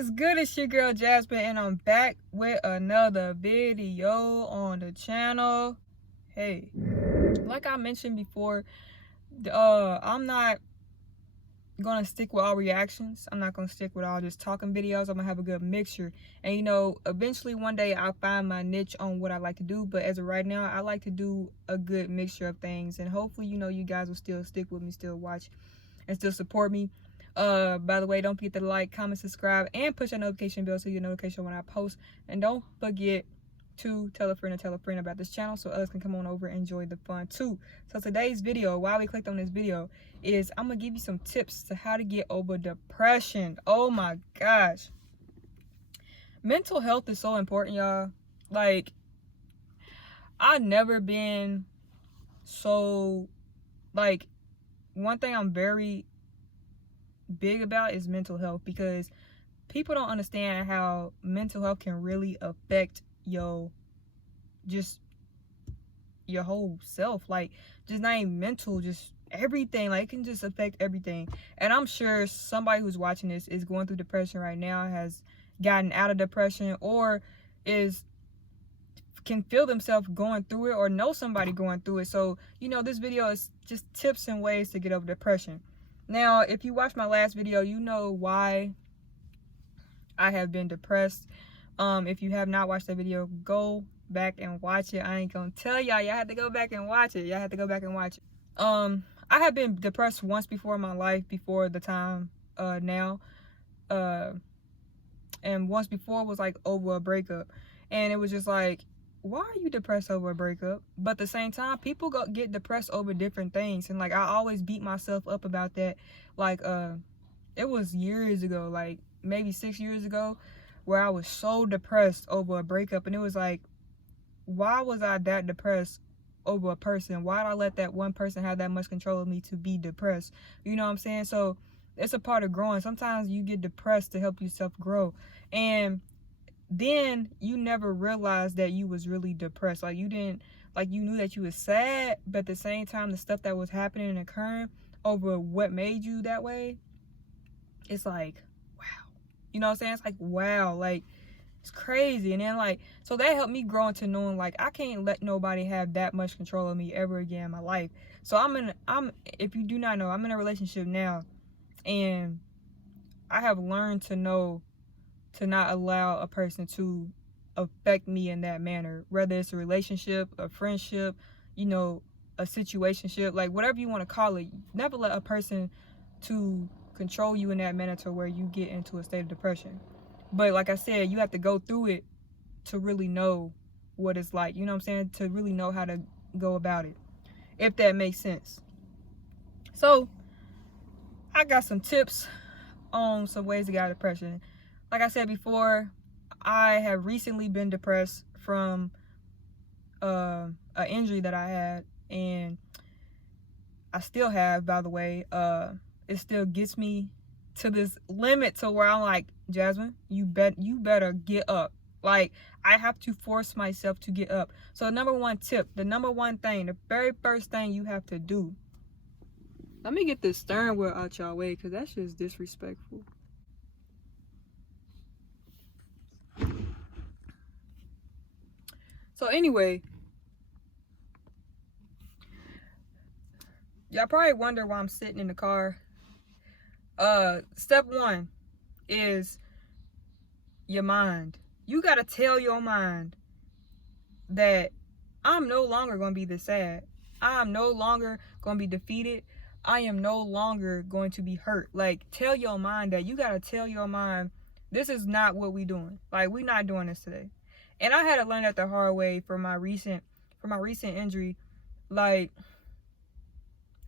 What's good? It's your girl Jasmine, and I'm back with another video on the channel. Hey, like I mentioned before, I'm not gonna stick with all reactions. I'm not gonna stick with all just talking videos. I'm gonna have a good mixture, and eventually one day I'll find my niche on what I like to do. But as of right now, I like to do a good mixture of things, and hopefully, you guys will still stick with me, still watch, and still support me. By the way, don't forget to like, comment, subscribe, and push that notification bell so you get notification when I post. And don't forget to tell a friend about this channel so others can come on over and enjoy the fun too. So today's video, why we clicked on this video, is I'm gonna give you some tips to how to get over depression. Oh my gosh, mental health is so important, y'all. Like, I've never been so, like, one thing I'm very big about is mental health, because people don't understand how mental health can really affect your whole self. Like, just not even mental, just everything. Like, it can just affect everything. And I'm sure somebody who's watching this is going through depression right now, has gotten out of depression, or can feel themselves going through it, or know somebody going through it. So this video is just tips and ways to get over depression. Now, if you watched my last video, you know why I have been depressed. If you have not watched that video, go back and watch it. I ain't gonna tell y'all. Y'all have to go back and watch it. I have been depressed once before in my life, before the time now. And once before was like over a breakup. And it was just like, why are you depressed over a breakup? But at the same time, people get depressed over different things, and like I always beat myself up about that. Like it was years ago, like maybe 6 years ago, where I was so depressed over a breakup, and it was like, why was I that depressed over a person? Why did I let that one person have that much control of me to be depressed? You know what I'm saying? So it's a part of growing. Sometimes you get depressed to help yourself grow, and then you never realized that you was really depressed. Like, you didn't, like, you knew that you was sad, but at the same time, the stuff that was happening and occurring over what made you that way, it's like, wow. You know what I'm saying? It's like, wow, like, it's crazy. And then, like, so that helped me grow into knowing, like, I can't let nobody have that much control of me ever again in my life. So if you do not know, I'm in a relationship now, and I have learned to know to not allow a person to affect me in that manner, whether it's a relationship, a friendship, a situationship, like whatever you want to call it. Never let a person to control you in that manner to where you get into a state of depression. But like I said, you have to go through it to really know what it's like, you know what I'm saying, to really know how to go about it, if that makes sense. So I got some tips on some ways to get out of depression. Like I said before, I have recently been depressed from an injury that I had, and I still have, by the way. It still gets me to this limit to where I'm like, Jasmine, you better get up. Like, I have to force myself to get up. So the number one tip, the number one thing, the very first thing you have to do. Let me get this steering wheel out y'all way, because that's just disrespectful. So anyway, y'all probably wonder why I'm sitting in the car. Step one is your mind. You gotta tell your mind that I'm no longer gonna be this sad. I'm no longer gonna be defeated. I am no longer going to be hurt. Like, tell your mind that. You gotta tell your mind, this is not what we doing. Like, we not doing this today. And I had to learn that the hard way for my recent injury. Like,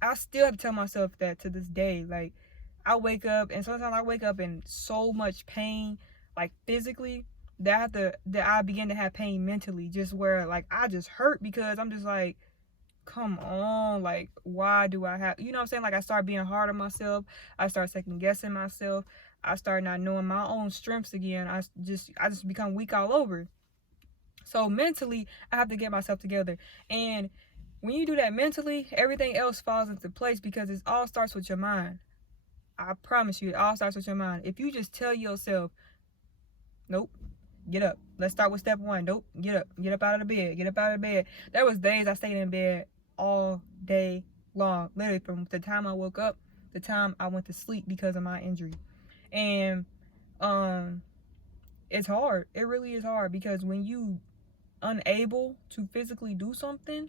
I still have to tell myself that to this day. Like, I wake up, and sometimes I wake up in so much pain, like physically, that I begin to have pain mentally, just where like I just hurt, because I'm just like, come on, like, why do I have, you know what I'm saying? Like, I start being hard on myself. I start second guessing myself. I start not knowing my own strengths again. I just become weak all over. So mentally, I have to get myself together. And when you do that mentally, everything else falls into place, because it all starts with your mind. I promise you, it all starts with your mind. If you just tell yourself, Nope. Get up. Let's start with step 1. Nope. Get up. Get up out of the bed. Get up out of the bed. There was days I stayed in bed all day long. Literally from the time I woke up, the time I went to sleep because of my injury. And it's hard. It really is hard, because when you unable to physically do something,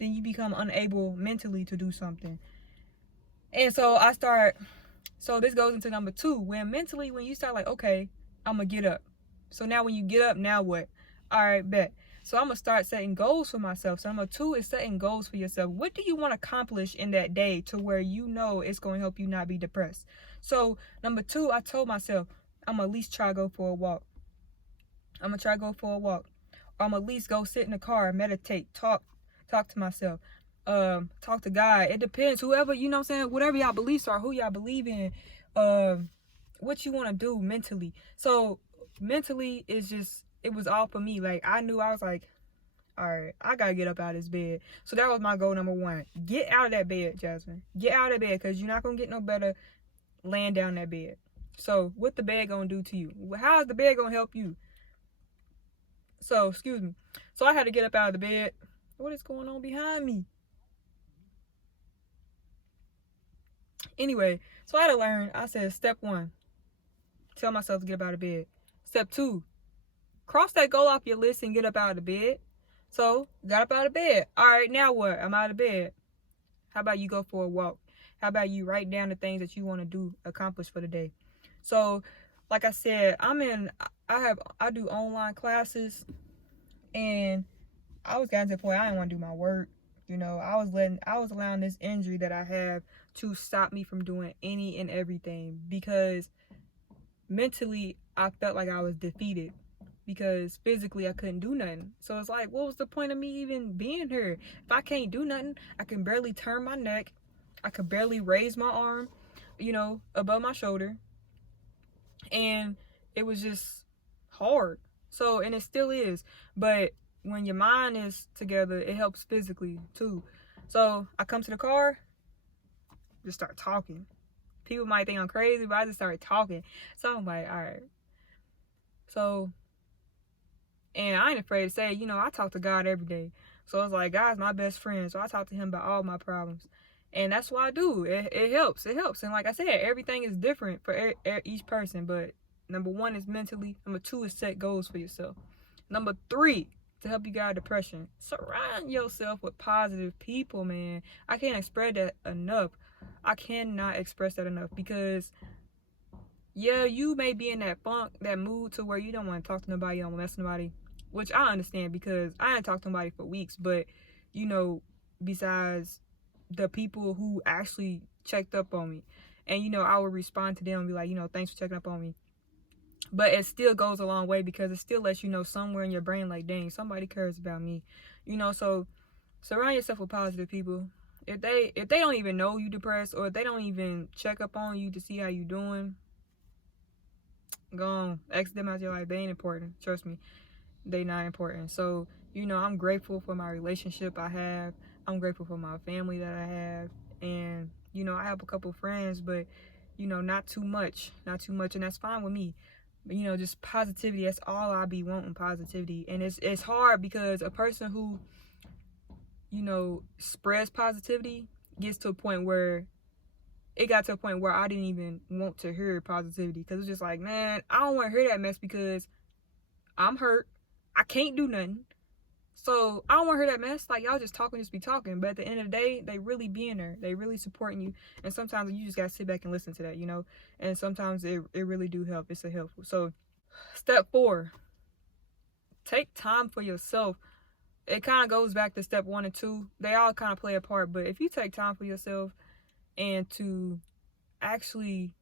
then you become unable mentally to do something. And so this goes into number 2, when mentally, when you start like, okay, I'm gonna get up. So now when you get up, now what? All right, bet. So I'm gonna start setting goals for myself. So number 2 is setting goals for yourself. What do you want to accomplish in that day to where you know it's going to help you not be depressed? So number 2, I told myself I'm gonna at least try to go for a walk. I'm gonna try to go for a walk. Or I'm gonna at least go sit in the car, meditate, talk to myself, talk to God. It depends. Whoever, you know what I'm saying, whatever y'all beliefs are, who y'all believe in, what you want to do mentally. So mentally, it was all for me. Like, I knew, I was like, all right, I gotta get up out of this bed. So that was my goal number 1. Get out of that bed, Jasmine. Get out of that bed, because you're not gonna get no better laying down that bed. So what the bed gonna do to you? How is the bed gonna help you? So, excuse me. So I had to get up out of the bed. What is going on behind me? Anyway, so I had to learn. I said, step 1, tell myself to get up out of bed. Step 2, cross that goal off your list and get up out of the bed. So, got up out of bed. All right, now what? I'm out of bed. How about you go for a walk? How about you write down the things that you want to do, accomplish for the day? So, like I said, I do online classes, and I was getting to the point I didn't want to do my work. You know, I was allowing this injury that I have to stop me from doing any and everything, because mentally I felt like I was defeated, because physically I couldn't do nothing. So it's like, what was the point of me even being here? If I can't do nothing, I can barely turn my neck, I could barely raise my arm, above my shoulder. And it was just hard. So, and it still is. But when your mind is together, it helps physically too. So I come to the car, just start talking. People might think I'm crazy, but I just started talking. So I'm like, all right. So, and I ain't afraid to say, I talk to God every day. So it's like, God's my best friend. So I talk to him about all my problems. And that's what I do. It helps. It helps. And like I said, everything is different for each person. But number 1 is mentally. Number 2 is set goals for yourself. Number 3, to help you get out of depression, surround yourself with positive people, man. I can't express that enough. I cannot express that enough, because yeah, you may be in that funk, that mood to where you don't want to talk to nobody, you don't want to mess with nobody, which I understand, because I ain't talked to nobody for weeks. But besides the people who actually checked up on me, and I would respond to them and be like, thanks for checking up on me. But it still goes a long way, because it still lets you know somewhere in your brain, like, dang, somebody cares about me. So surround yourself with positive people. If they don't even know you depressed, or if they don't even check up on you to see how you doing, go on, exit them out your life. They ain't important. Trust me, they not important. So I'm grateful for my relationship I have. I'm grateful for my family that I have. And I have a couple friends, but not too much, and that's fine with me. Just positivity. That's all I be wanting, positivity. And it's hard, because a person who spreads positivity gets to a point where it got to a point where I didn't even want to hear positivity, because it's just like, man, I don't want to hear that mess, because I'm hurt, I can't do nothing, so I don't want to hear that mess. Like, y'all just talking, just be talking. But at the end of the day, they really being there, they really supporting you. And sometimes you just gotta sit back and listen to that, and sometimes it really do help. It's a helpful. So step 4, take time for yourself. It kind of goes back to step 1 and 2. They all kind of play a part. But if you take time for yourself and to actually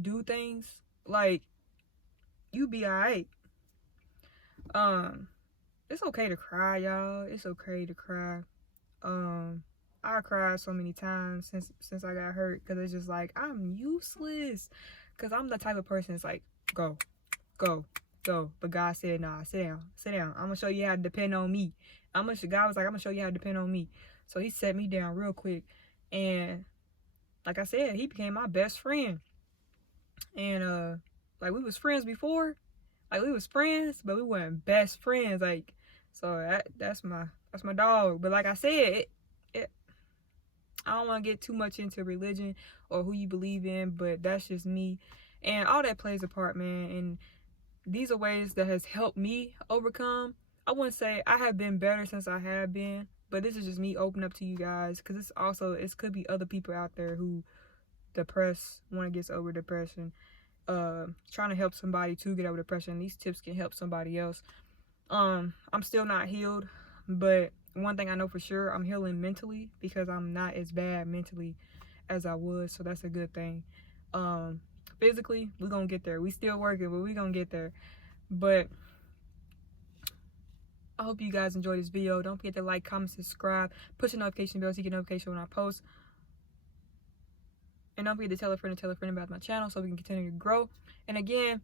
do things, like, you be all right. It's okay to cry, y'all. It's okay to cry. I cried so many times since I got hurt, because it's just like, I'm useless, because I'm the type of person that's like, go. But God said, nah, sit down. I'm gonna show you how to depend on me. God was like, I'm gonna show you how to depend on me. So he set me down real quick, and like I said, he became my best friend. And Like, we was friends before. Like, we was friends, but we weren't best friends. Like, so that's my dog. But like I said, I don't want to get too much into religion or who you believe in, but that's just me. And all that plays a part, man. And these are ways that has helped me overcome. I wouldn't say I have been better since I have been, but this is just me open up to you guys, because it could be other people out there who depressed, want to get over depression, trying to help somebody to get over depression. These tips can help somebody else. I'm still not healed, but one thing I know for sure, I'm healing mentally, because I'm not as bad mentally as I was, so that's a good thing. Physically, we're gonna get there. We still working, but we gonna get there. But I hope you guys enjoyed this video. Don't forget to like, comment, subscribe, push the notification bell so you get notification when I post. And don't forget to tell a friend about my channel so we can continue to grow. And again,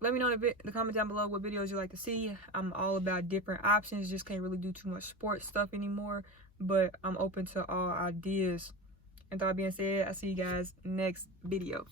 let me know in the comment down below what videos you like to see. I'm all about different options. Just can't really do too much sports stuff anymore, but I'm open to all ideas. And that being said, I'll see you guys next video.